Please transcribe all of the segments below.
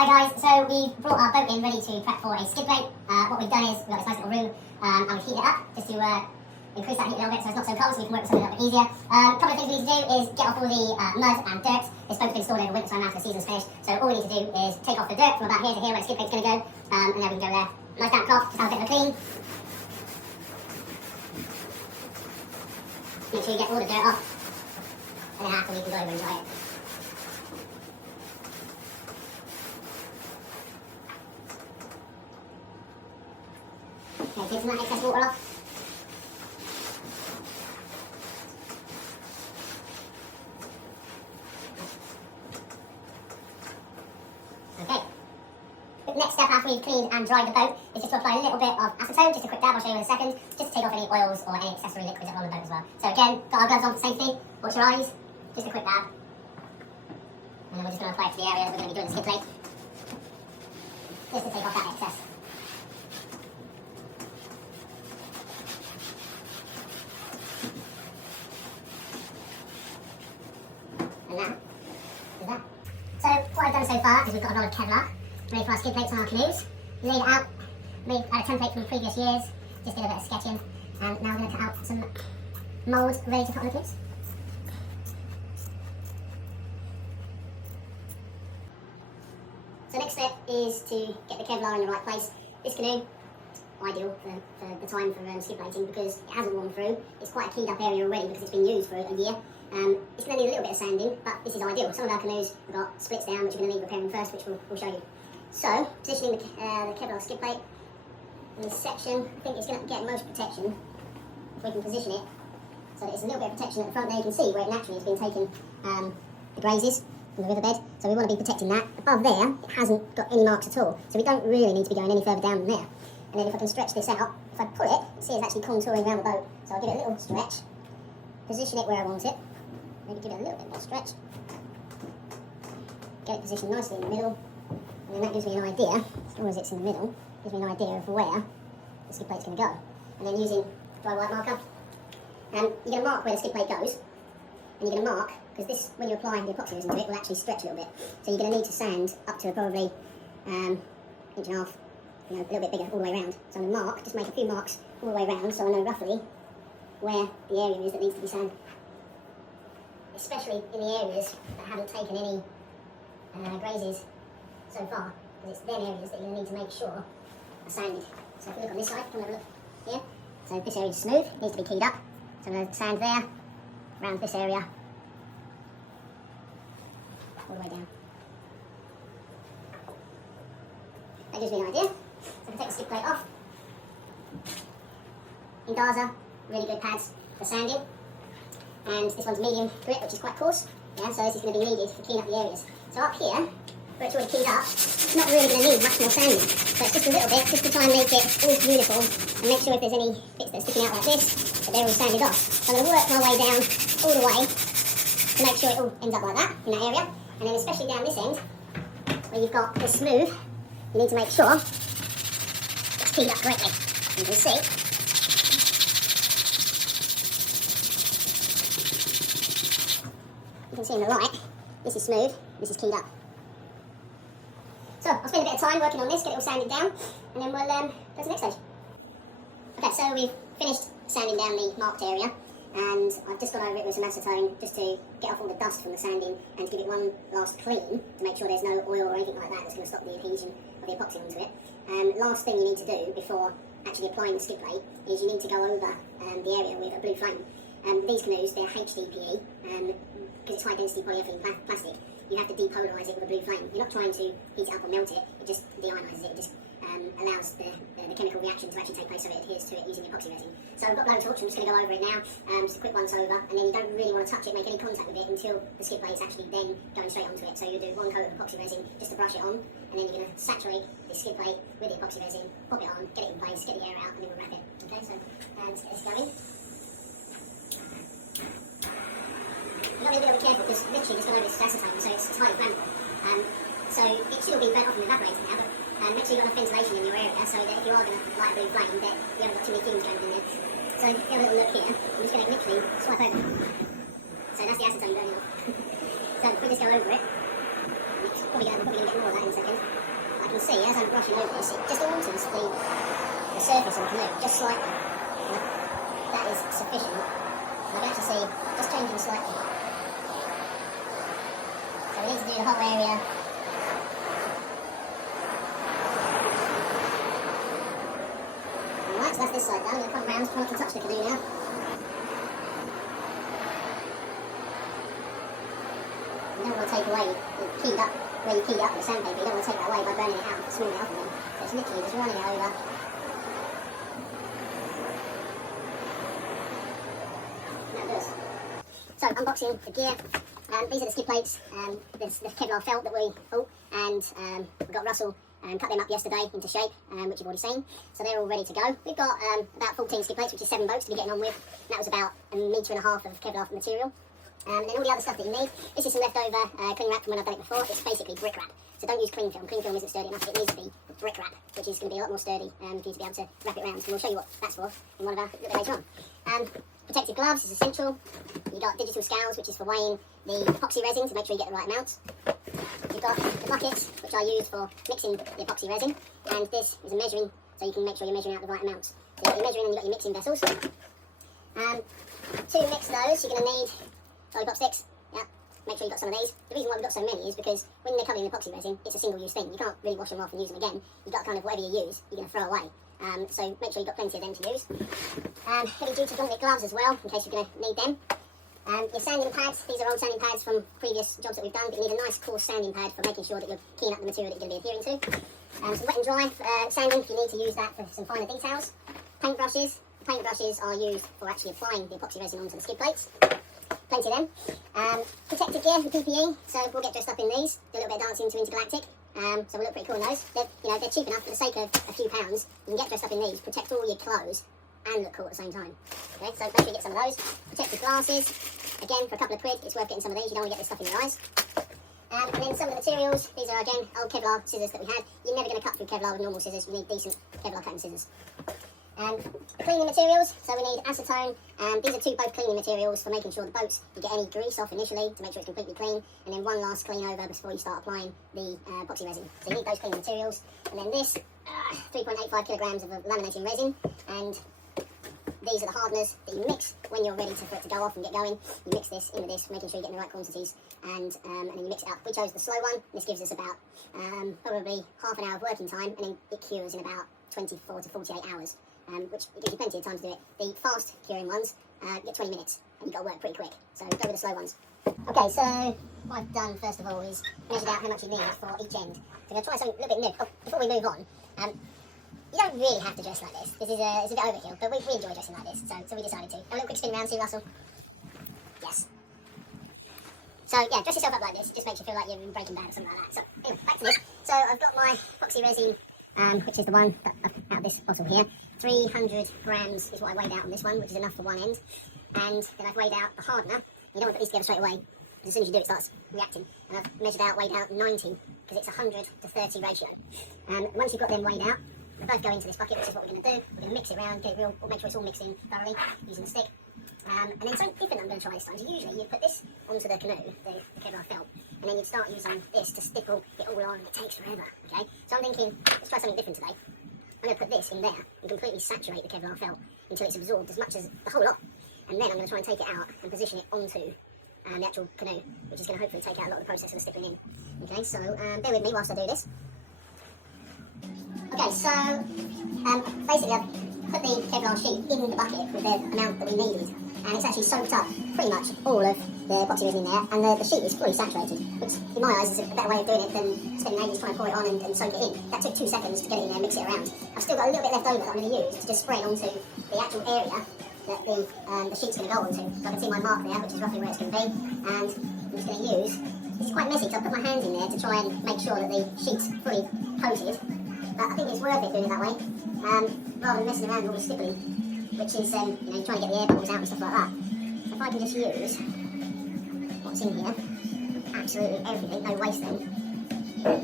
Hi guys, so we've brought our boat in ready to prep for a skid plate. What we've done is we've got this nice little room and we've heated it up just to increase that heat a little bit so it's not so cold, so we can work with something a little bit easier. A couple of things we need to do is get off all the mud and dirt. This boat's been stored over winter time now after the season's finished, so all we need to do is take off the dirt from about here to here where the skid plate's going to go, and then we can go there. Nice damp cloth, just have a bit of a clean. Make sure you get all the dirt off, and then after we can go over and dry it. Okay, get some of that excess water off. Okay. The next step after we've cleaned and dried the boat is just to apply a little bit of acetone, just a quick dab, I'll show you in a second, just to take off any oils or any accessory liquids that are on the boat as well. So again, got our gloves on for safety, watch your eyes, just a quick dab. And then we're just going to apply it to the area that we're going to be doing the skid plate, just to take off that excess. And that is that. So what I've done so far is we've got a roll of Kevlar ready for our skid plates on our canoes. Laid it out, made a template from previous years, just did a bit of sketching, and now we're going to cut out some mould ready to put on the canoes. So next step is to get the Kevlar in the right place. This canoe, ideal for the time for skid plating because it hasn't worn through. It's quite a keyed up area already because it's been used for a year. It's going to need a little bit of sanding, but this is ideal. Some of our canoes have got splits down, which we're going to need repairing first, which we'll show you. So, positioning the Kevlar skid plate in this section, I think it's going to get most protection if we can position it so that it's a little bit of protection at the front there. You can see where it naturally has been taking the grazes from the riverbed, so we want to be protecting that. Above there, it hasn't got any marks at all, so we don't really need to be going any further down than there. And then if I can stretch this out, if I pull it, you see it's actually contouring around the boat, so I'll give it a little stretch, position it where I want it. Maybe give it a little bit more stretch. Get it positioned nicely in the middle, and then that gives me an idea, as long as it's in the middle, gives me an idea of where the skid plate's going to go. And then using dry white marker, you're going to mark where the skid plate goes, and you're going to mark, because this, when you apply the epoxy resin to it, will actually stretch a little bit. So you're going to need to sand up to probably inch and a half, a little bit bigger all the way around. So I'm going to mark, just make a few marks all the way around, so I know roughly where the area is that needs to be sanded. Especially in the areas that haven't taken any grazes so far, because it's them areas that you're going to need to make sure are sanded. So if you look on this side, come have a look here. So this area is smooth, it needs to be keyed up. So I'm going to sand there, around this area, all the way down. That gives me an idea. So I can take the skid plate off. Indarza, really good pads for sanding. And this one's medium grit, which is quite coarse. Yeah, so this is going to be needed to clean up the areas. So up here, where it's already keyed up, it's not really going to need much more sanding. So it's just a little bit, just to try and make it all uniform and make sure if there's any bits that are sticking out like this, that they're all sanded off. So I'm going to work my way down all the way to make sure it all ends up like that in that area. And then especially down this end, where you've got this smooth, you need to make sure it's keyed up correctly. You can see. You can see in the light, this is smooth, this is keyed up. So I'll spend a bit of time working on this, get it all sanded down, and then we'll go to the next stage. Okay, so we've finished sanding down the marked area, and I've just gone over it with some acetone just to get off all the dust from the sanding and to give it one last clean to make sure there's no oil or anything like that that's going to stop the adhesion of the epoxy onto it. Last thing you need to do before actually applying the skid plate is you need to go over the area with a blue flame. These canoes, they're HDPE, because it's high density polyethylene plastic, you have to depolarise it with a blue flame. You're not trying to heat it up or melt it, it just deionises it, it just allows the chemical reaction to actually take place so it adheres to it using the epoxy resin. So I've got blowtorch, I'm just going to go over it now, just a quick once over, and then you don't really want to touch it, make any contact with it until the skid plate is actually then going straight onto it. So you do one coat of epoxy resin just to brush it on, and then you're going to saturate the skid plate with the epoxy resin, pop it on, get it in place, get the air out, and then we'll wrap it. Okay, so let's get this going. You've got to be a little bit careful because literally just go over this acetone, so it's highly flammable. So it should all be burnt off and evaporated now, but make sure you've got enough ventilation in your area so that if you are going to light a blue flame, that you haven't got too many fumes going in there. So if you have a little look here, I'm just going to literally swipe over. So that's the acetone burning off. So if we just go over it, we're probably going to get more of that in a second. see, as I'm brushing over this, it just alters the surface of the canoe, just slightly. And that is sufficient. And I can actually see, just changing slightly. So we need to do the whole area. Alright, so that's this side done. I'm going to come round, try not to touch the canoe now. You don't want to take away the keyed up, where you keyed up the sandpaper, you don't want to take that away by burning it out, smoothing it out again. So it's literally just running it over. That does. So, unboxing the gear. These are the skid plates, there's the Kevlar felt that we bought, and we got Russell cut them up yesterday into shape, which you've already seen. So they're all ready to go. We've got about 14 skid plates, which is 7 boats to be getting on with. And that was about 1.5 meters of Kevlar material. And then all the other stuff that you need. This is some leftover cling wrap from when I've done it before. It's basically brick wrap. So don't use cling film. Cling film isn't sturdy enough. It needs to be brick wrap, which is going to be a lot more sturdy for you to be able to wrap it around. And we'll show you what that's for in one of our little later on. Protective gloves is essential. You've got digital scales, which is for weighing the epoxy resin to make sure you get the right amounts. You've got the buckets, which I use for mixing the epoxy resin. And this is a measuring, so you can make sure you're measuring out the right amounts. So you've got your measuring and you've got your mixing vessels. To mix those, you're going to need lollipop sticks. Yeah, make sure you've got some of these. The reason why we've got so many is because when they're covered in epoxy resin, it's a single-use thing. You can't really wash them off and use them again. You've got kind of whatever you use, you're going to throw away. So make sure you've got plenty of them to use. Heavy-duty gauntlet gloves as well, in case you're going to need them. Your sanding pads, these are old sanding pads from previous jobs that we've done, but you need a nice coarse sanding pad for making sure that you're keying up the material that you're going to be adhering to. Some wet and dry sanding, if you need to use that for some finer details. Paint brushes. Paint brushes are used for actually applying the epoxy resin onto the skid plates. Plenty of them. Protective gear and PPE, so we'll get dressed up in these, do a little bit of dancing to Intergalactic, so we'll look pretty cool in those. They're cheap enough for the sake of a few pounds. You can get dressed up in these, protect all your clothes, and look cool at the same time. Okay, so make sure you get some of those. Protective glasses, again, for a couple of quid, it's worth getting some of these, you don't want to get this stuff in your eyes. And then some of the materials, these are again old Kevlar scissors that we had. You're never going to cut through Kevlar with normal scissors, you need decent Kevlar cutting scissors. Cleaning materials, so we need acetone, these are both cleaning materials for making sure the boats, you get any grease off initially to make sure it's completely clean, and then one last clean over before you start applying the epoxy resin. So you need those cleaning materials, and then this, 3.85 kilograms of laminating resin, and these are the hardeners that you mix when you're ready for it to go off and get going. You mix this in with this, making sure you're getting the right quantities, and then you mix it up. We chose the slow one. This gives us about probably half an hour of working time, and then it cures in about 24 to 48 hours. Which gives you plenty of time to do it. The fast curing ones get 20 minutes, and you've got to work pretty quick. So go with the slow ones. Okay, so what I've done first of all is measured out how much you need for each end. So I'm going to try something a little bit new. Oh, before we move on, you don't really have to dress like this. This is it's a bit overkill, but we enjoy dressing like this, so we decided to. Have a little quick spin round, see Russell? Yes. So yeah, dress yourself up like this. It just makes you feel like you're in Breaking Bad or something like that. So anyway, back to this. So I've got my epoxy resin, which is the one out of this bottle here. 300 grams is what I weighed out on this one, which is enough for one end. And then I've weighed out the hardener. You don't want to put these together straight away, because as soon as you do, it starts reacting. And I've measured out, weighed out 90, because it's a 100 to 30 ratio. Once you've got them weighed out, they both go into this bucket, which is what we're going to do. We're going to mix it around, get it real, we'll make sure it's all mixed in thoroughly using a stick. And then something different I'm going to try this time. So usually you'd put this onto the canoe, the Kevlar felt, and then you'd start using this to stickle it all on, and it takes forever, okay? So I'm thinking, let's try something different today. I'm going to put this in there and completely saturate the Kevlar felt until it's absorbed as much as the whole lot. And then I'm going to try and take it out and position it onto the actual canoe, which is going to hopefully take out a lot of the process of the stippling in. Okay, so bear with me whilst I do this. Okay, so basically I've put the Kevlar sheet in the bucket with the amount that we needed, and it's actually soaked up pretty much all of the epoxy resin in there, and the sheet is fully saturated, which in my eyes is a better way of doing it than spending ages trying to pour it on and soak it in. That took 2 seconds to get it in there and mix it around. I've still got a little bit left over that I'm going to use to just spray onto the actual area that the sheet's going to go onto. So I can see my mark there, which is roughly where it's going to be, and I'm just going to use, this is quite messy because I put my hand in there to try and make sure that the sheet's fully coated, but I think it's worth it doing it that way, rather than messing around with all the stippling, which is, trying to get the air bubbles out and stuff like that. If I can just use what's in here, absolutely everything, no waste then. I'm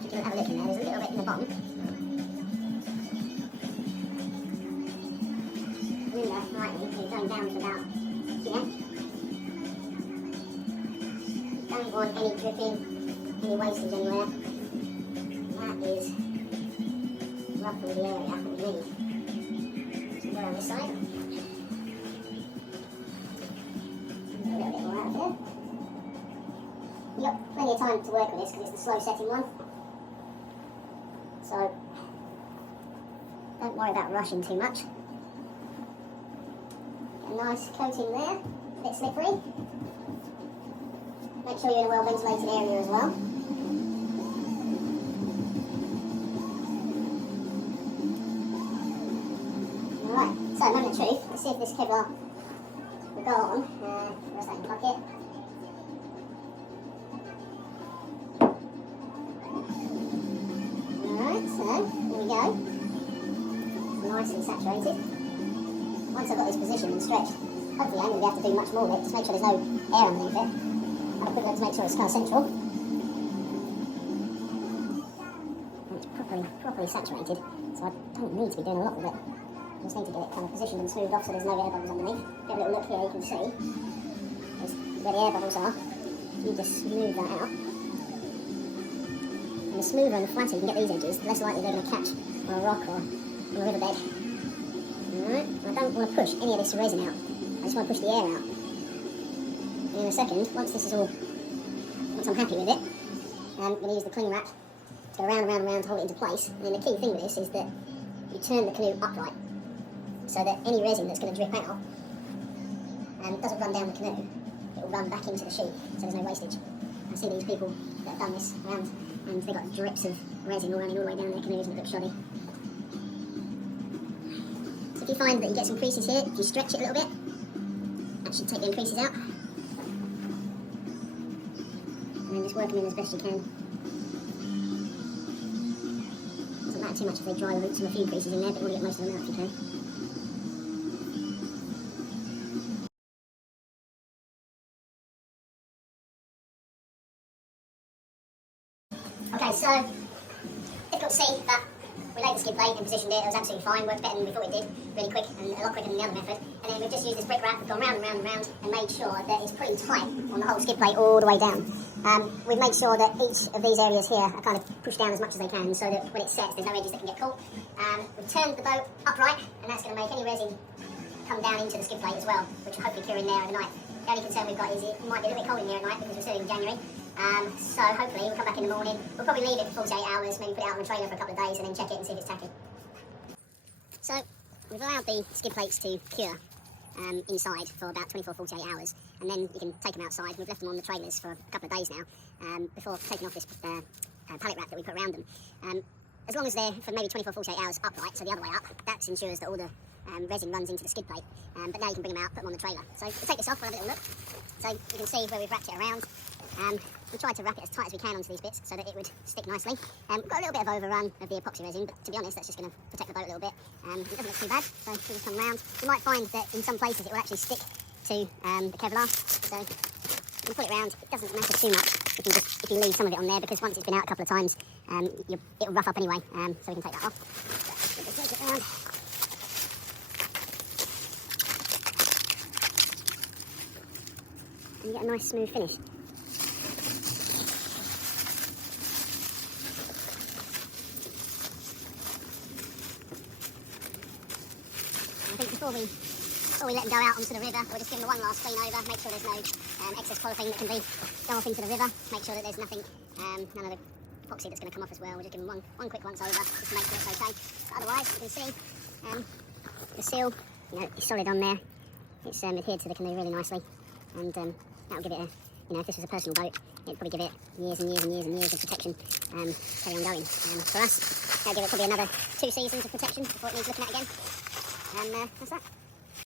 just going to have a look in there, there's a little bit in the bottom. You're going down to about here. Don't want any dripping, any wastage anywhere. is roughly the area that we need. So go on this side. A little bit more out of there. You've got plenty of time to work on this because it's the slow setting one. So don't worry about rushing too much. Get a nice coating there, a bit slippery. Make sure you're in a well ventilated area as well. Alright, so moment of truth. Let's see if this Kevlar will go on. Where's that in pocket? Alright, so here we go. Nicely saturated. Once I've got this positioned and stretched, hopefully I'm going to be able to do much more with it. Just make sure there's no air underneath it. Have a quick look to make sure it's kind of central. And it's properly saturated, so I don't need to be doing a lot with it. I just need to get it kind of positioned and smoothed off so there's no air bubbles underneath. Get a little look here, you can see where the air bubbles are. You just smooth that out. And the smoother and the flatter you can get these edges, the less likely they're going to catch on a rock or on a riverbed. Alright, I don't want to push any of this resin out. I just want to push the air out. And in a second, once I'm happy with it, I'm going to use the cling wrap to go round and round and round to hold it into place. And then the key thing with this is that you turn the canoe upright so that any resin that's going to drip out doesn't run down the canoe. It will run back into the sheet so there's no wastage. I see these people that have done this around and they've got drips of resin all running all the way down their canoes and it looks shoddy. So if you find that you get some creases here, if you stretch it a little bit, that should take the creases out. And then just work them in as best you can. Doesn't matter too much if they dry roots and a few creases in there, but you want to get most of them out if you can. Okay, so difficult to see, but we laid the skid plate and positioned it. It was absolutely fine, worked better than we thought it did, really quick and a lot quicker than the other method. And then we've just used this brick wrap, we've gone round and round and round and made sure that it's pretty tight on the whole skid plate all the way down. We've made sure that each of these areas here are kind of pushed down as much as they can so that when it sets there's no edges that can get caught. We've turned the boat upright and that's going to make any resin come down into the skid plate as well, which will hopefully cure in there overnight. The only concern we've got is it might be a little bit cold in there at night because we're still in January. So hopefully we'll come back in the morning, we'll probably leave it for 48 hours, maybe put it out on the trailer for a couple of days and then check it and see if it's tacky. So we've allowed the skid plates to cure inside for about 24-48 hours and then you can take them outside. We've left them on the trailers for a couple of days now before taking off this pallet wrap that we put around them. As long as they're for maybe 24-48 hours upright, so the other way up, that ensures that all the resin runs into the skid plate. But now you can bring them out, put them on the trailer. So we'll take this off, we'll have a little look. So you can see where we've wrapped it around. We tried to wrap it as tight as we can onto these bits so that it would stick nicely. We've got a little bit of overrun of the epoxy resin, but to be honest, that's just going to protect the boat a little bit. It doesn't look too bad, so we'll just come round. You might find that in some places it will actually stick to the Kevlar, so you pull it round. It doesn't matter too much if you leave some of it on there, because once it's been out a couple of times, it'll rough up anyway, so we can take that off. So, take it round. And you get a nice smooth finish. I think before we let them go out onto the river, we'll just give them one last clean over, make sure there's no excess polythene that can go off into the river, make sure that there's nothing, none of the epoxy that's going to come off as well. We'll just give them one quick once over, just to make sure it's okay. So otherwise, you can see the seal, is solid on there. It's adhered to the canoe really nicely, and that'll give it a, if this was a personal boat, it'd probably give it years and years and years and years of protection, carry on going. For us, that'll give it probably another 2 seasons of protection before it needs looking at again. And that's that.